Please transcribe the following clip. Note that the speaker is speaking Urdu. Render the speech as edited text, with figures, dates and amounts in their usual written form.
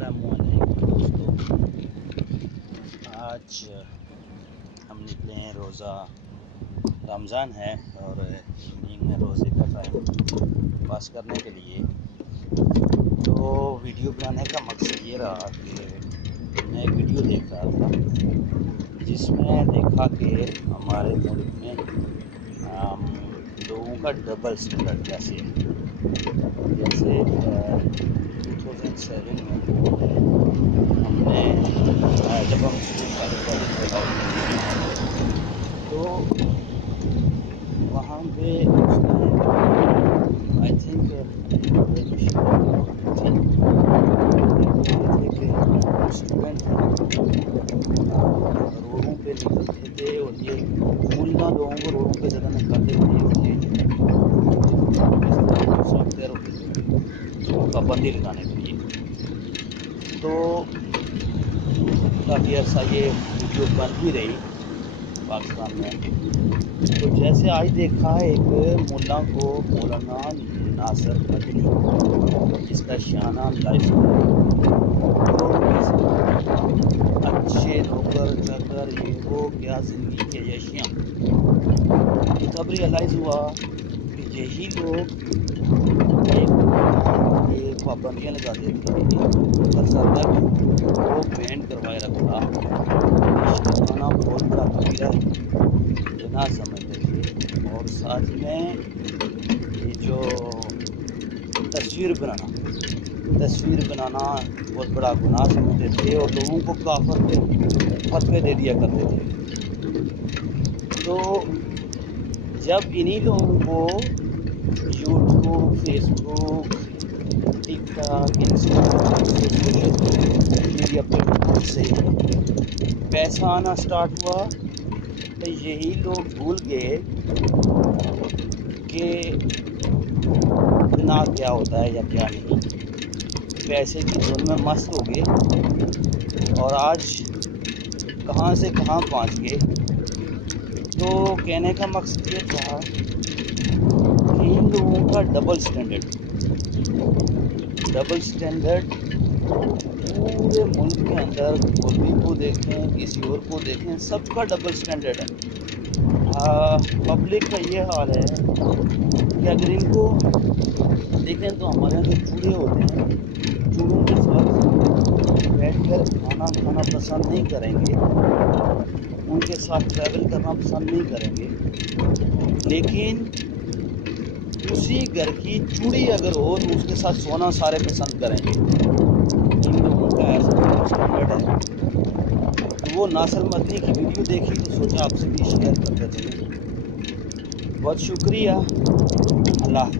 السلام علیکم دوستوں، آج ہم نکلے ہیں، روزہ رمضان ہے اور ایوننگ میں روزے کا ٹائم پاس کرنے کے لیے تو ویڈیو بنانے کا مقصد یہ رہا کہ میں ایک ویڈیو دیکھ رہا تھا جس میں دیکھا کہ ہمارے ملک میں لوگوں کا ڈبل اسٹینڈرڈ جیسے 2007 میں ہم نے جب ہم تو وہاں پہ آئی تھنک اسٹوڈنٹ روڈوں پہ نکلتے تھے اور یہ ملا لوگوں کو روڈوں پہ زیادہ نکالتے تھے پابندی لگانے کے لیے. تو کافی عرصہ یہ ویڈیو بن بھی رہی پاکستان میں. تو جیسے آج دیکھا ایک ملا کو مولانا ناصر مدنی جس کا شانہ لائف اچھے نوکر چاکر یہ وہ کیا زندگی کے یشیاں تب ریئلائز ہوا کہ یہی لوگ یہ پابندیاں لگاتے تھے. وہ بینڈ کروائے رکھا کھانا بہت بڑا کبیرہ بنا سمجھتے تھے اور ساتھ میں یہ جو تصویر بنانا بہت بڑا گناہ سمجھتے تھے اور لوگوں کو کافر پہ فتوے دے دیا کرتے تھے. تو جب انہی لوگوں کو یوٹیوب، فیس بک، ٹک ٹاک، میڈیا پلیٹفارم سے پیسہ آنا سٹارٹ ہوا تو یہی لوگ بھول گئے کہ گناہ کیا ہوتا ہے یا کیا نہیں. پیسے کی دھن میں مست ہو گئے اور آج کہاں سے کہاں پہنچ گئے. تو کہنے کا مقصد یہ تھا کہ ان لوگوں کا ڈبل اسٹینڈرڈ پورے ملک کے اندر گورنمنٹ کو دیکھیں کسی اور کو دیکھیں سب کا ڈبل اسٹینڈرڈ ہے. پبلک کا یہ حال ہے کہ اگر ان کو دیکھیں تو ہمارے یہاں جو چوڑے ہوتے ہیں چوڑوں کے ساتھ بیٹھ کر کھانا پسند نہیں کریں گے، ان کے ساتھ ٹریول کرنا پسند نہیں کریں گے. لیکن اسی گھر کی چوڑی اگر ہو تو اس کے ساتھ سونا سارے پسند کریں گے. ان لوگوں کا ایسا اسٹینڈرڈ ہے. تو وہ ناصر مدنی کی ویڈیو دیکھی تو سوچا آپ سے بھی شیئر کرتے چلیں. بہت شکریہ. اللہ